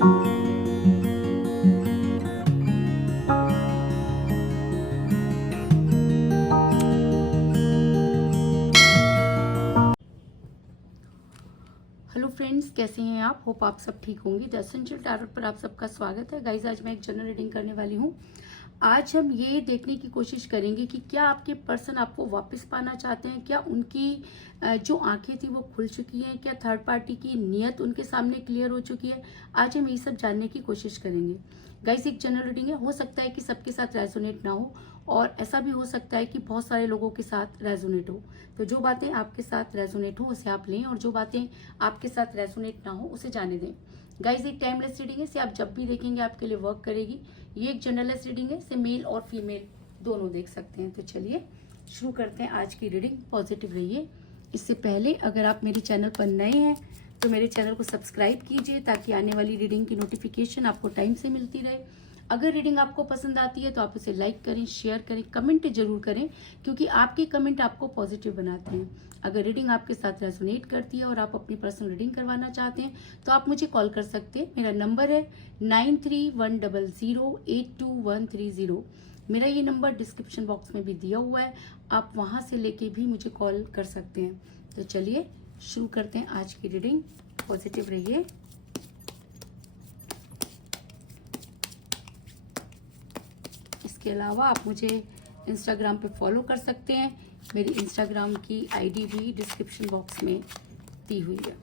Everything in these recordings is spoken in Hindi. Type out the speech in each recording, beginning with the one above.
हेलो फ्रेंड्स, कैसे हैं आप? होप आप सब ठीक होंगे। द एसेंशियल टैरोट पर आप सबका स्वागत है। गाइज, आज मैं एक जनरल रीडिंग करने वाली हूँ। आज हम ये देखने की कोशिश करेंगे कि क्या आपके पर्सन आपको वापस पाना चाहते हैं, क्या उनकी जो आंखें थी वो खुल चुकी हैं, क्या थर्ड पार्टी की नीयत उनके सामने क्लियर हो चुकी है। आज हम ये सब जानने की कोशिश करेंगे। गाइज, एक जनरल रीडिंग है, हो सकता है कि सबके साथ रेजोनेट ना हो और ऐसा भी हो सकता है कि बहुत सारे लोगों के साथ रेजोनेट हो। तो जो बातें आपके साथ रेजोनेट हो उसे आप लें और जो बातें आपके साथ रेजोनेट ना हो उसे जाने दें। गाइज, एक टाइमलेस रीडिंग है, इसे आप जब भी देखेंगे आपके लिए वर्क करेगी। ये एक जनरलेस रीडिंग है, इसे मेल और फीमेल दोनों देख सकते हैं। तो चलिए शुरू करते हैं आज की रीडिंग। पॉजिटिव रहिए। इससे पहले अगर आप मेरे चैनल पर नए हैं तो मेरे चैनल को सब्सक्राइब कीजिए ताकि आने वाली रीडिंग की नोटिफिकेशन आपको टाइम से मिलती रहे। अगर रीडिंग आपको पसंद आती है तो आप उसे लाइक करें, शेयर करें, कमेंट जरूर करें, क्योंकि आपके कमेंट आपको पॉजिटिव बनाते हैं। अगर रीडिंग आपके साथ रेजोनेट करती है और आप अपनी पर्सनल रीडिंग करवाना चाहते हैं तो आप मुझे कॉल कर सकते हैं। मेरा नंबर है 9310082130। मेरा ये नंबर डिस्क्रिप्शन बॉक्स में भी दिया हुआ है, आप वहां से लेके भी मुझे कॉल कर सकते हैं। तो चलिए शुरू करते हैं आज की रीडिंग। पॉजिटिव रहिए। इसके अलावा आप मुझे इंस्टाग्राम पे फॉलो कर सकते हैं। मेरी इंस्टाग्राम की आईडी भी डिस्क्रिप्शन बॉक्स में दी हुई है।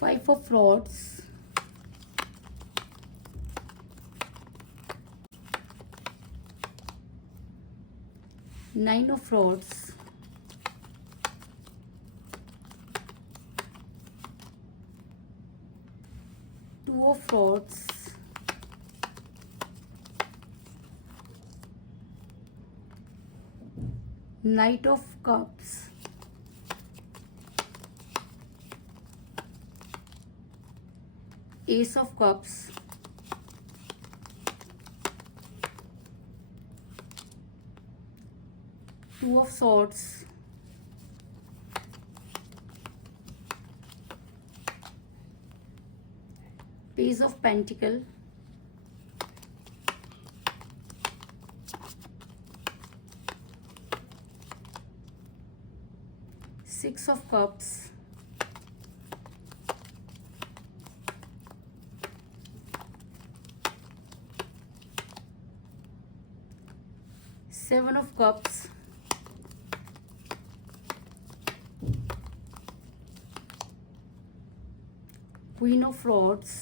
Five of rods, nine of rods, two of rods, night of cups, S of cups, two of swords, page of pentacle, six of cups, seven of cups, queen of rods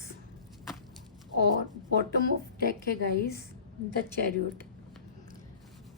और बॉटम ऑफ डेक है गाइस द चैरियट।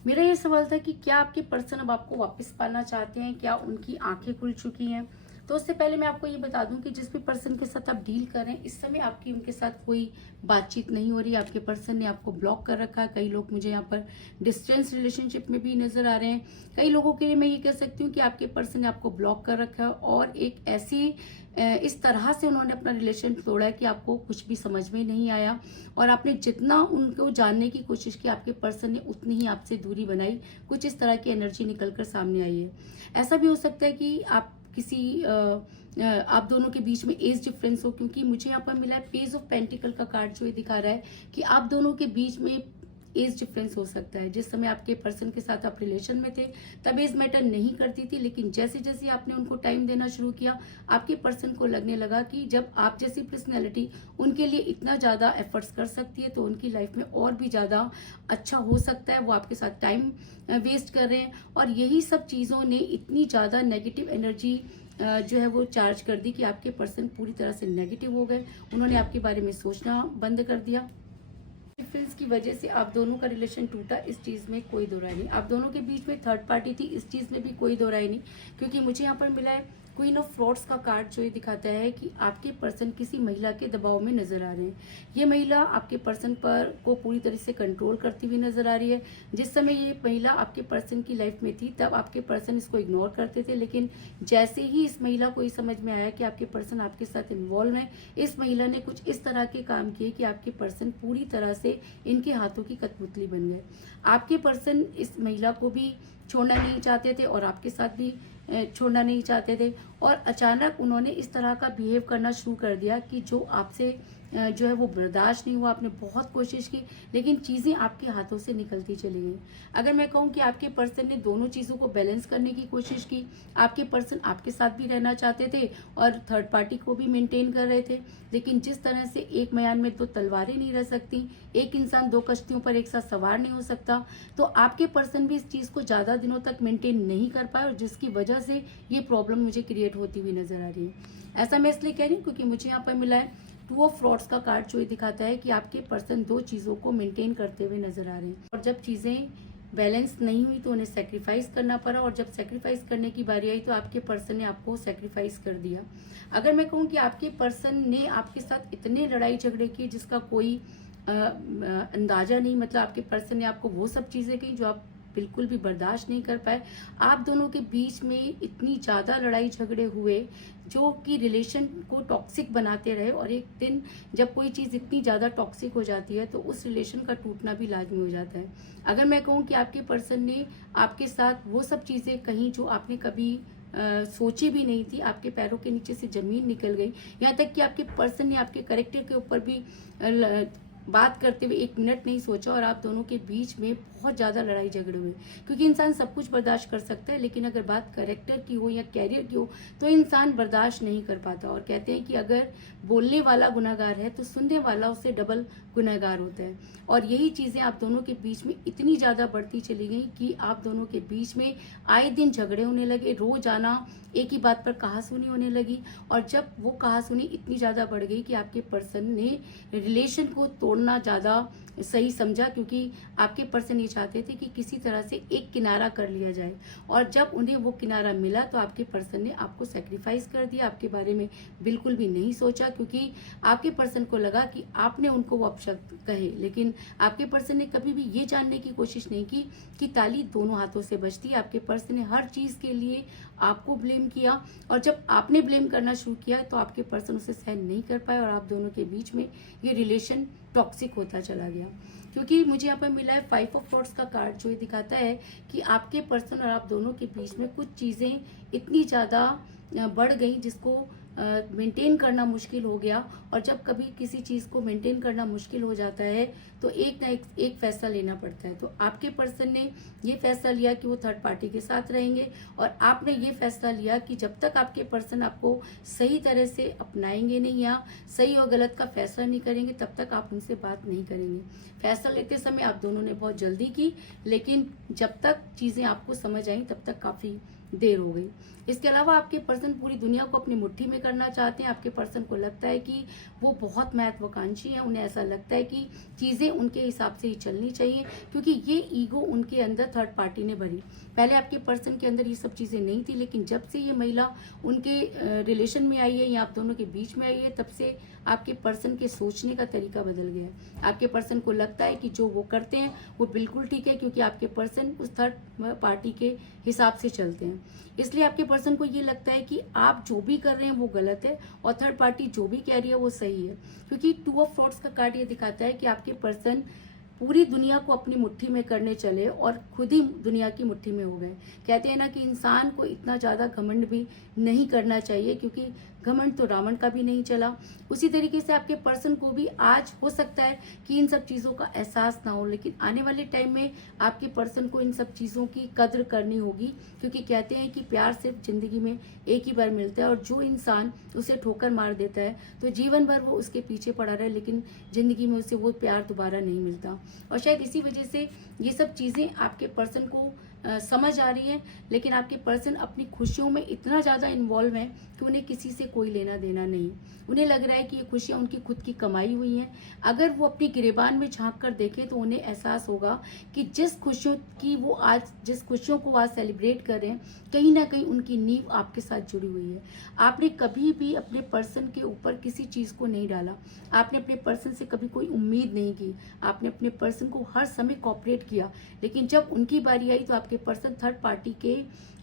मेरा ये सवाल था कि क्या आपके पर्सन अब आपको वापस पाना चाहते हैं, क्या उनकी आंखें खुल चुकी हैं। तो उससे पहले मैं आपको ये बता दूं कि जिस भी पर्सन के साथ आप डील कर रहे हैं इस समय आपकी उनके साथ कोई बातचीत नहीं हो रही। आपके पर्सन ने आपको ब्लॉक कर रखा है। कई लोग मुझे यहाँ पर डिस्टेंस रिलेशनशिप में भी नजर आ रहे हैं। कई लोगों के लिए मैं ये कह सकती हूँ कि आपके पर्सन ने आपको ब्लॉक कर रखा है और एक ऐसी इस तरह से उन्होंने अपना रिलेशन तोड़ा है कि आपको कुछ भी समझ में नहीं आया और आपने जितना उनको जानने की कोशिश की आपके पर्सन ने उतनी ही आपसे दूरी बनाई। कुछ इस तरह की एनर्जी निकलकर सामने आई है। ऐसा भी हो सकता है कि आप किसी आप दोनों के बीच में एज डिफरेंस हो, क्योंकि मुझे यहाँ पर मिला है पेज ऑफ पेंटिकल का कार्ड जो ये दिखा रहा है कि आप दोनों के बीच में एज डिफरेंस हो सकता है। जिस समय आपके पर्सन के साथ आप रिलेशन में थे तब एज मैटर नहीं करती थी, लेकिन जैसे जैसे आपने उनको टाइम देना शुरू किया आपके पर्सन को लगने लगा कि जब आप जैसी पर्सनैलिटी उनके लिए इतना ज्यादा एफर्ट्स कर सकती है तो उनकी लाइफ में और भी ज्यादा अच्छा हो सकता है। वो आपके साथ टाइम वेस्ट कर रहे हैं और यही सब चीजों ने इतनी ज्यादा नेगेटिव एनर्जी जो है वो चार्ज कर दी कि आपके पर्सन पूरी तरह से नेगेटिव हो गए। उन्होंने आपके बारे में सोचना बंद कर दिया। डिफरेंस की वजह से आप दोनों का रिलेशन टूटा, इस चीज में कोई दो राय नहीं। आप दोनों के बीच में थर्ड पार्टी थी, इस चीज में भी कोई दो राय नहीं, क्योंकि मुझे यहाँ पर मिला है क्वीन ऑफ फ्रॉड्स का कार्ड जो ये दिखाता है कि आपके पर्सन किसी महिला के दबाव में नजर आ रहे हैं। ये महिला आपके पर्सन पर को पूरी तरह से कंट्रोल करती हुई नजर आ रही है। जिस समय ये महिला आपके पर्सन की लाइफ में थी तब आपके पर्सन इसको इग्नोर करते थे, लेकिन जैसे ही इस महिला को ये समझ में आया कि आपके पर्सन आपके साथ इन्वॉल्व है, इस महिला ने कुछ इस तरह के काम किए कि आपके पर्सन पूरी तरह से इनके हाथों की कठपुतली बन गए। आपके पर्सन इस महिला को भी छोड़ना नहीं चाहते थे और आपके साथ भी छोड़ना नहीं चाहते थे, और अचानक उन्होंने इस तरह का बिहेव करना शुरू कर दिया कि जो आपसे जो है वो बर्दाश्त नहीं हुआ। आपने बहुत कोशिश की लेकिन चीज़ें आपके हाथों से निकलती चली गई। अगर मैं कहूँ कि आपके पर्सन ने दोनों चीज़ों को बैलेंस करने की कोशिश की, आपके पर्सन आपके साथ भी रहना चाहते थे और थर्ड पार्टी को भी मेंटेन कर रहे थे, लेकिन जिस तरह से एक म्यान में दो तलवारें नहीं रह सकती, एक इंसान दो कश्तियों पर एक साथ सवार नहीं हो सकता, तो आपके पर्सन भी इस चीज़ को ज़्यादा दिनों तक मेंटेन नहीं कर पाए और जिसकी वजह से ये प्रॉब्लम मुझे क्रिएट होती हुई नजर आ रही है। ऐसा मैं इसलिए कह रही हूँ क्योंकि मुझे यहाँ पर मिला है टू ऑफ फ्रॉड्स का कार्ड जो ये दिखाता है कि आपके पर्सन दो चीज़ों को मेंटेन करते हुए नजर आ रहे हैं और जब चीज़ें बैलेंस नहीं हुई तो उन्हें सेक्रीफाइस करना पड़ा, और जब सेक्रीफाइस करने की बारी आई तो आपके पर्सन ने आपको सेक्रीफाइस कर दिया। अगर मैं कहूँ कि आपके पर्सन ने आपके साथ इतने लड़ाई झगड़े किए जिसका कोई अंदाजा नहीं, मतलब आपके पर्सन ने आपको वो सब चीज़ें कही जो आप बिल्कुल भी बर्दाश्त नहीं कर पाए। आप दोनों के बीच में इतनी ज़्यादा लड़ाई झगड़े हुए जो कि रिलेशन को टॉक्सिक बनाते रहे, और एक दिन जब कोई चीज़ इतनी ज़्यादा टॉक्सिक हो जाती है तो उस रिलेशन का टूटना भी लाजमी हो जाता है। अगर मैं कहूँ कि आपके पर्सन ने आपके साथ वो सब चीज़ें कहीं जो आपने कभी सोची भी नहीं थी, आपके पैरों के नीचे से ज़मीन निकल गई, यहाँ तक कि आपके पर्सन ने आपके कैरेक्टर के ऊपर भी बात करते हुए एक मिनट नहीं सोचा और आप दोनों के बीच में बहुत ज़्यादा लड़ाई झगड़े हुए। क्योंकि इंसान सब कुछ बर्दाश्त कर सकता है लेकिन अगर बात कैरेक्टर की हो या कैरियर की हो तो इंसान बर्दाश्त नहीं कर पाता, और कहते हैं कि अगर बोलने वाला गुनहगार है तो सुनने वाला उससे डबल गुनहगार होता है। और यही चीज़ें आप दोनों के बीच में इतनी ज़्यादा बढ़ती चली गई कि आप दोनों के बीच में आए दिन झगड़े होने लगे, रोज आना, एक ही बात पर कहासुनी होने लगी, और जब वो कहासुनी इतनी ज़्यादा बढ़ गई कि आपके पर्सन ने रिलेशन को तोड़ना ज़्यादा सही समझा, क्योंकि आपके पर्सन ये चाहते थे कि किसी तरह से एक किनारा कर लिया जाए, और जब उन्हें वो किनारा मिला तो आपके पर्सन ने आपको सेक्रीफाइस कर दिया, आपके बारे में बिल्कुल भी नहीं सोचा, क्योंकि आपके पर्सन को लगा कि आपने उनको वो अपशब्द कहे, लेकिन आपके पर्सन ने कभी भी ये जानने की कोशिश नहीं की कि ताली दोनों हाथों से बजती है। आपके पर्सन ने हर चीज़ के लिए आपको ब्लेम किया, और जब आपने ब्लेम करना शुरू किया तो आपके पर्सन उसे सहन नहीं कर पाए और आप दोनों के बीच में ये रिलेशन टॉक्सिक होता चला गया। क्योंकि मुझे यहाँ पर मिला है 5 ऑफ सॉर्ड्स का कार्ड जो ये दिखाता है कि आपके पर्सन और आप दोनों के बीच में कुछ चीज़ें इतनी ज़्यादा बढ़ गई जिसको मेंटेन करना मुश्किल हो गया, और जब कभी किसी चीज़ को मेंटेन करना मुश्किल हो जाता है तो एक ना एक फैसला लेना पड़ता है। तो आपके पर्सन ने ये फैसला लिया कि वो थर्ड पार्टी के साथ रहेंगे, और आपने ये फैसला लिया कि जब तक आपके पर्सन आपको सही तरह से अपनाएंगे नहीं या सही और गलत का फैसला नहीं करेंगे तब तक आप उनसे बात नहीं करेंगे। फैसला लेते समय आप दोनों ने बहुत जल्दी की, लेकिन जब तक चीज़ें आपको समझ आई तब तक काफ़ी देर हो गई। इसके अलावा आपके पर्सन पूरी दुनिया को अपनी मुट्ठी में करना चाहते हैं। आपके पर्सन को लगता है कि वो बहुत महत्वाकांक्षी है, उन्हें ऐसा लगता है कि चीज़ें उनके हिसाब से ही चलनी चाहिए, क्योंकि ये ईगो उनके अंदर थर्ड पार्टी ने भरी। पहले आपके पर्सन के अंदर ये सब चीज़ें नहीं थी, लेकिन जब से ये महिला उनके रिलेशन में आई है या आप दोनों के बीच में आई है तब से आपके पर्सन के सोचने का तरीका बदल गया है। आपके पर्सन को लगता है कि जो वो करते हैं वो बिल्कुल ठीक है, क्योंकि आपके पर्सन उस थर्ड पार्टी के हिसाब से चलते हैं। इसलिए आपके पर्सन को ये लगता है कि आप जो भी कर रहे हैं वो गलत है और थर्ड पार्टी जो भी कह रही है वो सही है, क्योंकि 2 ऑफ सॉर्ड्स का कार्ड ये दिखाता है कि आपके पर्सन पूरी दुनिया को अपनी मुट्ठी में करने चले और खुद ही दुनिया की मुट्ठी में हो गए। कहते हैं ना कि इंसान को इतना ज़्यादा घमंड भी नहीं करना चाहिए, क्योंकि घमंड तो रावण का भी नहीं चला। उसी तरीके से आपके पर्सन को भी आज हो सकता है कि इन सब चीज़ों का एहसास ना हो, लेकिन आने वाले टाइम में आपके पर्सन को इन सब चीज़ों की कद्र करनी होगी, क्योंकि कहते हैं कि प्यार सिर्फ जिंदगी में एक ही बार मिलता है, और जो इंसान उसे ठोकर मार देता है तो जीवन भर वो उसके पीछे पड़ा रहे, लेकिन जिंदगी में उसे वो प्यार दोबारा नहीं मिलता। और शायद इसी वजह से ये सब चीज़ें आपके पर्सन को समझ आ रही है, लेकिन आपके पर्सन अपनी खुशियों में इतना ज़्यादा इन्वॉल्व हैं कि उन्हें किसी से कोई लेना देना नहीं। उन्हें लग रहा है कि ये खुशियाँ उनकी खुद की कमाई हुई हैं। अगर वो अपनी गिरेबान में झांक कर देखें तो उन्हें एहसास होगा कि जिस खुशियों को आज सेलिब्रेट कर रहे हैं, कहीं ना कहीं उनकी नींव आपके साथ जुड़ी हुई है। आपने कभी भी अपने पर्सन के ऊपर किसी चीज़ को नहीं डाला, आपने अपने पर्सन से कभी कोई उम्मीद नहीं की, आपने अपने पर्सन को हर समय कोऑपरेट किया, लेकिन जब उनकी बारी आई तो आपके पर्सन थर्ड पार्टी के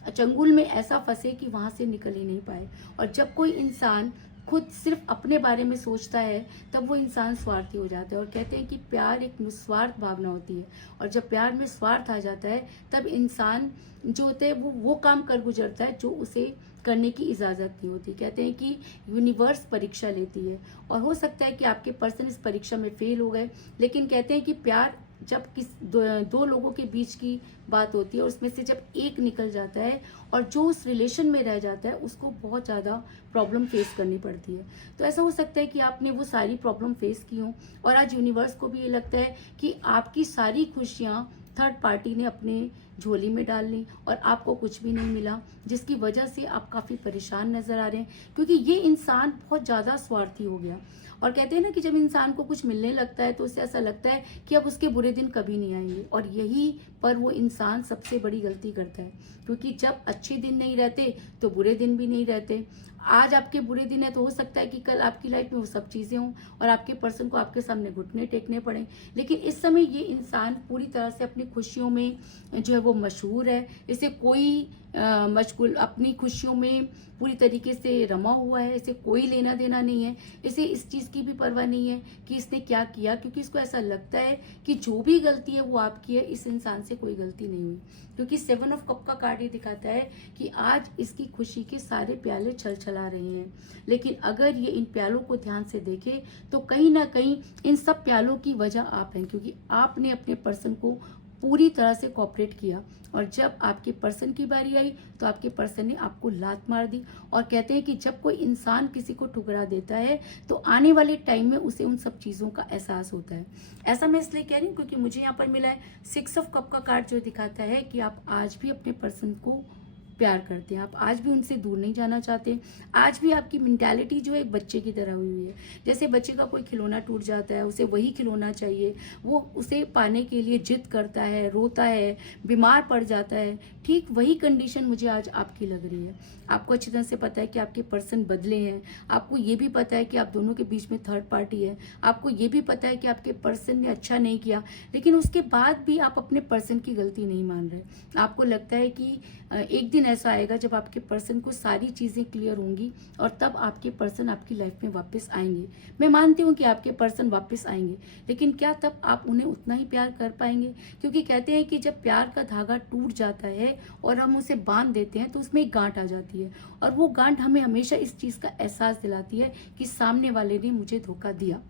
चंगुल में ऐसा फंसे कि वहां से निकल ही नहीं पाए। और जब कोई इंसान खुद सिर्फ अपने बारे में सोचता है तब वो इंसान स्वार्थी हो जाता है। और कहते हैं कि प्यार एक निस्वार्थ भावना होती है, और जब प्यार में स्वार्थ आ जाता है तब इंसान जो होता है वो काम कर गुजरता है जो उसे करने की इजाज़त नहीं होती। कहते हैं कि यूनिवर्स परीक्षा लेती है, और हो सकता है कि आपके पर्सन इस परीक्षा में फेल हो गए, लेकिन कहते हैं कि प्यार जब दो लोगों के बीच की बात होती है, उसमें से जब एक निकल जाता है और जो उस रिलेशन में रह जाता है उसको बहुत ज़्यादा प्रॉब्लम फेस करनी पड़ती है। तो ऐसा हो सकता है कि आपने वो सारी प्रॉब्लम फेस की हो, और आज यूनिवर्स को भी ये लगता है कि आपकी सारी खुशियाँ थर्ड पार्टी ने अपने झोली में डाल ली और आपको कुछ भी नहीं मिला, जिसकी वजह से आप काफ़ी परेशान नजर आ रहे हैं, क्योंकि ये इंसान बहुत ज़्यादा स्वार्थी हो गया। और कहते हैं ना कि जब इंसान को कुछ मिलने लगता है तो उसे ऐसा लगता है कि अब उसके बुरे दिन कभी नहीं आएंगे, और यही पर वो इंसान सबसे बड़ी गलती करता है, क्योंकि जब अच्छे दिन नहीं रहते तो बुरे दिन भी नहीं रहते। आज आपके बुरे दिन है तो हो सकता है कि कल आपकी लाइफ में वो सब चीज़ें हों और आपके पर्सन को आपके सामने घुटने टेकने पड़े, लेकिन इस समय ये इंसान पूरी तरह से अपनी खुशियों में जो है वो मशहूर है। इसे कोई मशगूल अपनी खुशियों में पूरी तरीके से रमा हुआ है, इसे कोई लेना देना नहीं है, इसे इस चीज़ की भी परवाह नहीं है कि इसने क्या किया, क्योंकि इसको ऐसा लगता है कि जो भी गलती है वो आपकी है, इस इंसान से कोई गलती नहीं हुई। क्योंकि 7 ऑफ कप का कार्ड ये दिखाता है कि आज इसकी खुशी के सारे प्याले छल छला रहे हैं, लेकिन अगर ये इन प्यालों को ध्यान से देखे तो कहीं ना कहीं इन सब प्यालों की वजह आप हैं, क्योंकि आपने अपने पर्सन को पूरी तरह से कोऑपरेट किया, और जब आपके पर्सन की बारी आई तो आपके पर्सन ने आपको लात मार दी। और कहते हैं कि जब कोई इंसान किसी को ठुकरा देता है तो आने वाले टाइम में उसे उन सब चीज़ों का एहसास होता है। ऐसा मैं इसलिए कह रही हूँ क्योंकि मुझे यहाँ पर मिला है 6 ऑफ कप का कार्ड, जो दिखाता है कि आप आज भी अपने पर्सन को प्यार करते हैं, आप आज भी उनसे दूर नहीं जाना चाहते। आज भी आपकी मेंटालिटी जो है एक बच्चे की तरह हुई है। जैसे बच्चे का कोई खिलौना टूट जाता है, उसे वही खिलौना चाहिए, वो उसे पाने के लिए जिद करता है, रोता है, बीमार पड़ जाता है। ठीक वही कंडीशन मुझे आज आपकी लग रही है। आपको अच्छी तरह से पता है कि आपके पर्सन बदले हैं, आपको ये भी पता है कि आप दोनों के बीच में थर्ड पार्टी है, आपको ये भी पता है कि आपके पर्सन ने अच्छा नहीं किया, लेकिन उसके बाद भी आप अपने पर्सन की गलती नहीं मान रहे। आपको लगता है कि एक दिन ऐसा आएगा जब आपके पर्सन को सारी चीज़ें क्लियर होंगी और तब आपके पर्सन आपकी लाइफ में वापस आएंगे। मैं मानती हूँ कि आपके पर्सन वापस आएंगे, लेकिन क्या तब आप उन्हें उतना ही प्यार कर पाएंगे? क्योंकि कहते हैं कि जब प्यार का धागा टूट जाता है और हम उसे बांध देते हैं तो उसमें एक गांठ आ जाती है, और वो गांठ हमें हमेशा इस चीज़ का एहसास दिलाती है कि सामने वाले ने मुझे धोखा दिया।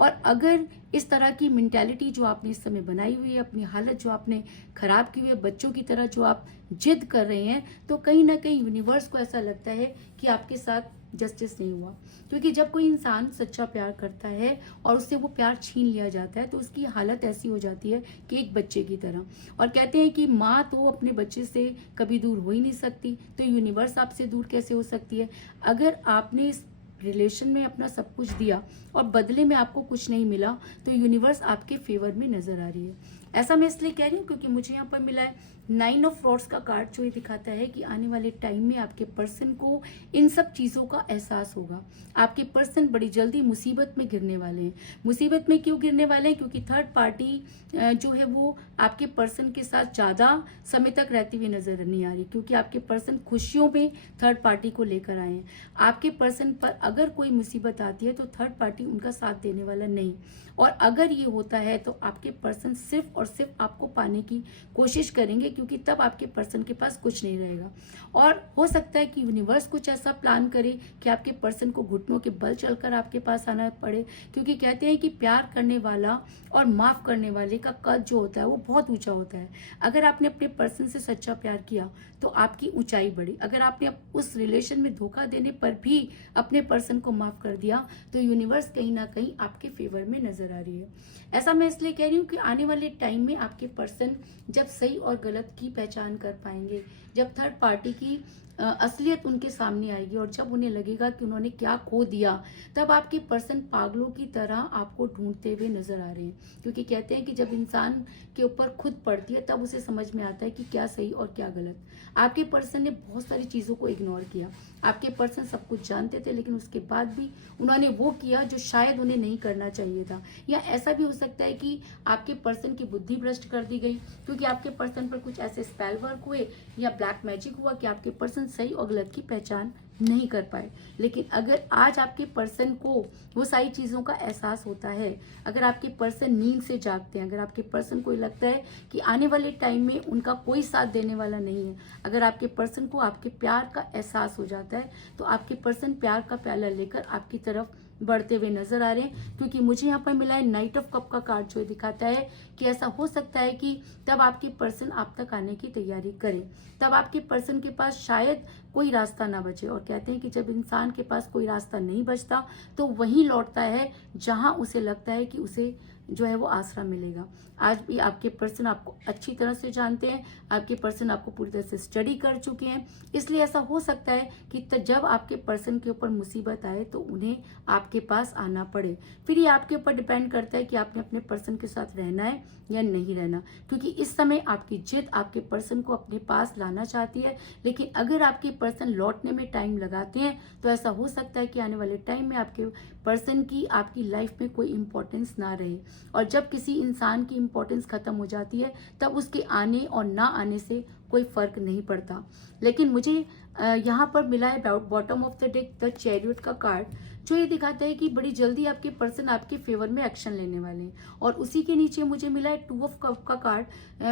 और अगर इस तरह की मेंटालिटी जो आपने इस समय बनाई हुई है, अपनी हालत जो आपने खराब की हुई है, बच्चों की तरह जो आप जिद कर रहे हैं, तो कहीं ना कहीं यूनिवर्स को ऐसा लगता है कि आपके साथ जस्टिस नहीं हुआ। क्योंकि जब कोई इंसान सच्चा प्यार करता है और उससे वो प्यार छीन लिया जाता है तो उसकी हालत ऐसी हो जाती है कि एक बच्चे की तरह। और कहते हैं कि माँ तो अपने बच्चे से कभी दूर हो ही नहीं सकती, तो यूनिवर्स आपसे दूर कैसे हो सकती है? अगर आपने इस रिलेशन में अपना सब कुछ दिया और बदले में आपको कुछ नहीं मिला तो यूनिवर्स आपके फेवर में नजर आ रही है। ऐसा मैं इसलिए कह रही हूँ क्योंकि मुझे यहाँ पर मिला है 9 ऑफ रॉड्स का कार्ड, जो ये दिखाता है कि आने वाले टाइम में आपके पर्सन को इन सब चीज़ों का एहसास होगा। आपके पर्सन बड़ी जल्दी मुसीबत में गिरने वाले हैं। मुसीबत में क्यों गिरने वाले हैं? क्योंकि थर्ड पार्टी जो है वो आपके पर्सन के साथ ज़्यादा समय तक रहती हुई नजर नहीं आ रही, क्योंकि आपके पर्सन खुशियों में थर्ड पार्टी को लेकर आए हैं। आपके पर्सन पर अगर कोई मुसीबत आती है तो थर्ड पार्टी उनका साथ देने वाला नहीं, और अगर ये होता है तो आपके पर्सन सिर्फ और सिर्फ आपको पाने की कोशिश करेंगे, क्योंकि तब आपके पर्सन के पास कुछ नहीं रहेगा। और हो सकता है कि यूनिवर्स कुछ ऐसा प्लान करे कि आपके पर्सन को घुटनों के बल चलकर आपके पास आना पड़े, क्योंकि कहते हैं कि प्यार करने वाला और माफ करने वाले का कद जो होता है वो बहुत ऊंचा होता है। अगर आपने अपने पर्सन से सच्चा प्यार किया तो आपकी ऊंचाई बढ़ी। अगर आपने उस रिलेशन में धोखा देने पर भी अपने पर्सन को माफ कर दिया तो यूनिवर्स कहीं ना कहीं आपके फेवर में नजर आ रही है। ऐसा मैं इसलिए कह रही हूँ कि आने वाले टाइम टाइम में आपके पर्सन जब सही और गलत की पहचान कर पाएंगे, जब थर्ड पार्टी की असलियत उनके सामने आएगी और जब उन्हें लगेगा कि उन्होंने क्या खो दिया, तब आपके पर्सन पागलों की तरह आपको ढूंढते हुए नजर आ रहे हैं। क्योंकि कहते हैं कि जब इंसान के ऊपर खुद पड़ती है तब उसे समझ में आता है कि क्या सही और क्या गलत। आपके पर्सन ने बहुत सारी चीज़ों को इग्नोर किया। आपके पर्सन सब कुछ जानते थे, लेकिन उसके बाद भी उन्होंने वो किया जो शायद उन्हें नहीं करना चाहिए था। या ऐसा भी हो सकता है कि आपके पर्सन की बुद्धि भ्रष्ट कर दी गई, क्योंकि आपके पर्सन पर कुछ ऐसे स्पेल वर्क हुए या ब्लैक मैजिक हुआ कि आपके पर्सन सही और गलत की पहचान नहीं कर पाए। लेकिन अगर आज आपके पर्सन को वो सारी चीज़ों का एहसास होता है, अगर आपके पर्सन नींद से जागते हैं, अगर आपके पर्सन को लगता है कि आने वाले टाइम में उनका कोई साथ देने वाला नहीं है, अगर आपके पर्सन को आपके प्यार का एहसास हो जाता है, तो आपके पर्सन प्यार का प्याला लेकर आपकी तरफ बढ़ते हुए नजर आ रहे हैं। क्योंकि मुझे यहाँ पर मिला है नाइट ऑफ कप का कार्ड, जो दिखाता है कि ऐसा हो सकता है कि तब आपके पर्सन आप तक आने की तैयारी करें, तब आपके पर्सन के पास शायद कोई रास्ता ना बचे। और कहते हैं कि जब इंसान के पास कोई रास्ता नहीं बचता तो वहीं लौटता है जहां उसे लगता है कि उसे जो है वो आसरा मिलेगा। आज भी आपके पर्सन आपको अच्छी तरह से जानते हैं, आपके पर्सन आपको पूरी तरह से स्टडी कर चुके हैं, इसलिए ऐसा हो सकता है कि जब आपके पर्सन के ऊपर मुसीबत आए तो उन्हें आपके पास आना पड़े। फिर ये आपके ऊपर डिपेंड करता है कि आपने अपने पर्सन के साथ रहना है या नहीं रहना, क्योंकि इस समय आपकी जिद आपके पर्सन को अपने पास लाना चाहती है। लेकिन अगर आपके पर्सन लौटने में टाइम लगाते हैं तो ऐसा हो सकता है कि आने वाले टाइम में आपके पर्सन की आपकी लाइफ में कोई इंपॉर्टेंस ना रहे। और जब किसी इंसान की इंपॉर्टेंस खत्म हो जाती है तब उसके आने और ना आने से कोई फर्क नहीं पड़ता। लेकिन मुझे यहाँ पर मिला है bottom of the deck the chariot का कार्ड, जो ये दिखाता है कि बड़ी जल्दी आपके पर्सन आपके फेवर में एक्शन लेने वाले हैं। और उसी के नीचे मुझे मिला है 2 ऑफ कप का कार्ड,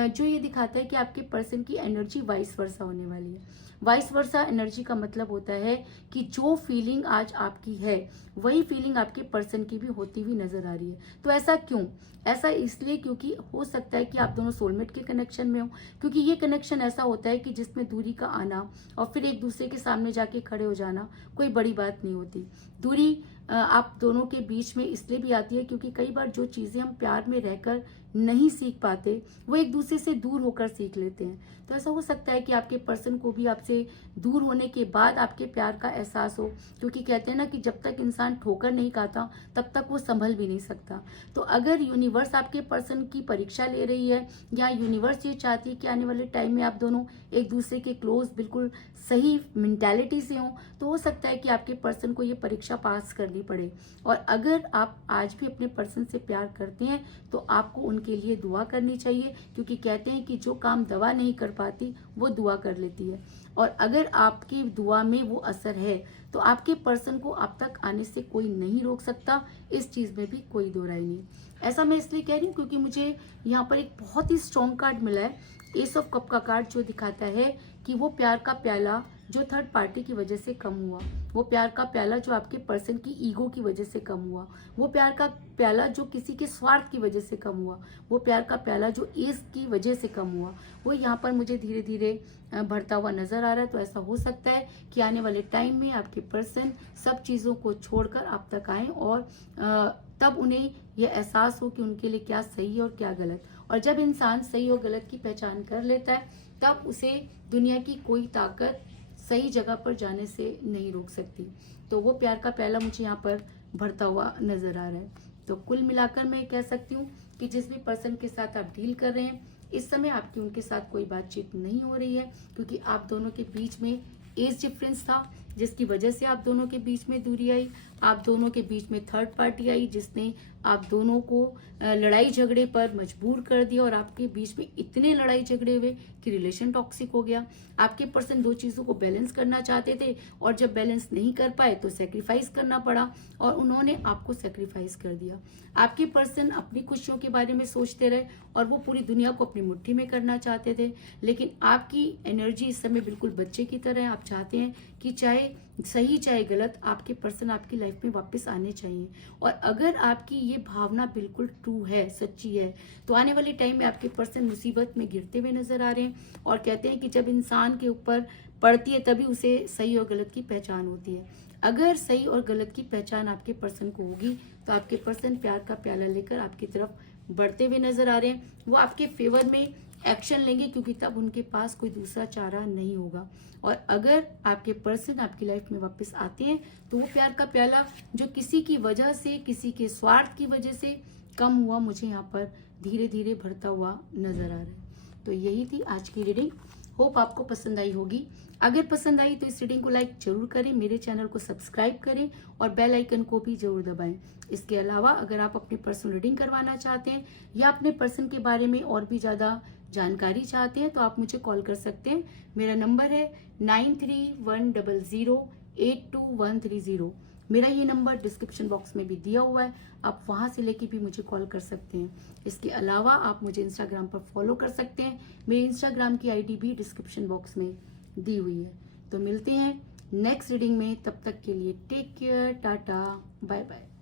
जो ये दिखाता है कि आपके पर्सन की एनर्जी वाइस वर्सा होने वाली है। वाइस वर्सा एनर्जी का मतलब होता है कि जो फीलिंग आज आपकी है वही फीलिंग आपके पर्सन की भी होती हुई नजर आ रही है। तो ऐसा क्यों? ऐसा इसलिए क्योंकि हो सकता है कि आप दोनों सोलमेट के कनेक्शन में हो, क्योंकि ये कनेक्शन ऐसा होता है कि जिसमें दूरी का आना और फिर एक दूसरे के सामने जाके खड़े हो जाना कोई बड़ी बात नहीं होती। दूरी आप दोनों के बीच में इसलिए भी आती है क्योंकि कई बार जो चीजें हम प्यार में रहकर नहीं सीख पाते वो एक दूसरे से दूर होकर सीख लेते हैं। तो ऐसा हो सकता है कि आपके पर्सन को भी आपसे दूर होने के बाद आपके प्यार का एहसास हो, क्योंकि कहते हैं ना कि जब तक इंसान ठोकर नहीं खाता तब तक वो संभल भी नहीं सकता। तो अगर यूनिवर्स आपके पर्सन की परीक्षा ले रही है या यूनिवर्स ये चाहती है कि आने वाले टाइम में आप दोनों एक दूसरे के क्लोज बिल्कुल सही मेंटालिटी से हो, तो हो सकता है कि आपके पर्सन को ये परीक्षा पास करनी पड़े। और अगर आप आज भी अपने पर्सन से प्यार करते हैं तो आपको उनके लिए दुआ करनी चाहिए, क्योंकि कहते हैं कि जो काम दवा नहीं कर पाती वो दुआ कर लेती है। और अगर आपकी दुआ में वो असर है तो आपके पर्सन को आप तक आने से कोई नहीं रोक सकता, इस चीज में भी कोई दो राय नहीं। ऐसा मैं इसलिए कह रही हूँ क्योंकि मुझे यहाँ पर एक बहुत ही स्ट्रॉन्ग कार्ड मिला है, एस ऑफ कप का कार्ड, जो दिखाता है कि वो प्यार का प्याला जो थर्ड पार्टी की वजह से कम हुआ, वो प्यार का प्याला जो आपके पर्सन की ईगो की वजह से कम हुआ, वो प्यार का प्याला जो किसी के स्वार्थ की वजह से कम हुआ, वो प्यार का प्याला जो एस की वजह से कम हुआ, वो यहाँ पर मुझे धीरे धीरे बढ़ता हुआ नजर आ रहा है। तो ऐसा हो सकता है कि आने वाले टाइम में आपके पर्सन सब चीज़ों को छोड़कर आप तक आए और तब उन्हें यह एहसास हो कि उनके लिए क्या सही है और क्या गलत। और जब इंसान सही और गलत की पहचान कर लेता है तब उसे दुनिया की कोई ताकत सही जगह पर जाने से नहीं रोक सकती। तो वो प्यार का प्याला मुझे यहाँ पर भरता हुआ नजर आ रहा है। तो कुल मिलाकर मैं कह सकती हूँ कि जिस भी पर्सन के साथ आप डील कर रहे हैं इस समय आपकी उनके साथ कोई बातचीत नहीं हो रही है, क्योंकि आप दोनों के बीच में एज डिफरेंस था जिसकी वजह से आप दोनों के बीच में दूरी आई। आप दोनों के बीच में थर्ड पार्टी आई जिसने आप दोनों को लड़ाई झगड़े पर मजबूर कर दिया और आपके बीच में इतने लड़ाई झगड़े हुए कि रिलेशन टॉक्सिक हो गया। आपके पर्सन दो चीजों को बैलेंस करना चाहते थे और जब बैलेंस नहीं कर पाए तो सेक्रीफाइस करना पड़ा और उन्होंने आपको सेक्रीफाइस कर दिया। आपके पर्सन अपनी खुशियों के बारे में सोचते रहे और वो पूरी दुनिया को अपनी मुट्ठी में करना चाहते थे, लेकिन आपकी एनर्जी इस समय बिल्कुल बच्चे की तरह है। आप चाहते हैं कि चाहे सही चाहे गलत आपके पर्सन आपकी लाइफ में वापस आने चाहिए। और अगर आपकी ये भावना बिल्कुल ट्रू है, सच्ची है, तो आने वाले टाइम में आपके पर्सन मुसीबत में गिरते हुए नजर आ रहे हैं। और कहते हैं कि जब इंसान के ऊपर पड़ती है तभी उसे सही और गलत की पहचान होती है। अगर सही और गलत की पहचान आपके पर्सन को होगी तो आपके पर्सन प्यार का प्याला लेकर आपकी तरफ बढ़ते हुए नजर आ रहे हैं, वो आपके फेवर में एक्शन लेंगे, क्योंकि तब उनके पास कोई दूसरा चारा नहीं होगा। और अगर आपके पर्सन आपकी लाइफ में वापस आते हैं तो वो प्यार का प्याला जो किसी की वजह से, किसी के स्वार्थ की वजह से कम हुआ, मुझे यहाँ पर धीरे धीरे भरता हुआ नजर आ रहा है। तो यही थी आज की रीडिंग। होप आपको पसंद आई होगी। अगर पसंद आई तो इस रीडिंग को लाइक जरूर करें, मेरे चैनल को सब्सक्राइब करें और बेल आइकन को भी जरूर दबाएं। इसके अलावा अगर आप अपनी पर्सनल रीडिंग करवाना चाहते हैं या अपने पर्सन के बारे में और भी ज़्यादा जानकारी चाहते हैं तो आप मुझे कॉल कर सकते हैं। मेरा नंबर है 9310082130। मेरा ये नंबर डिस्क्रिप्शन बॉक्स में भी दिया हुआ है, आप वहां से लेके भी मुझे कॉल कर सकते हैं। इसके अलावा आप मुझे इंस्टाग्राम पर फॉलो कर सकते हैं, मेरी इंस्टाग्राम की आईडी भी डिस्क्रिप्शन बॉक्स में दी हुई है। तो मिलते हैं नेक्स्ट रीडिंग में, तब तक के लिए take care, tata, bye bye.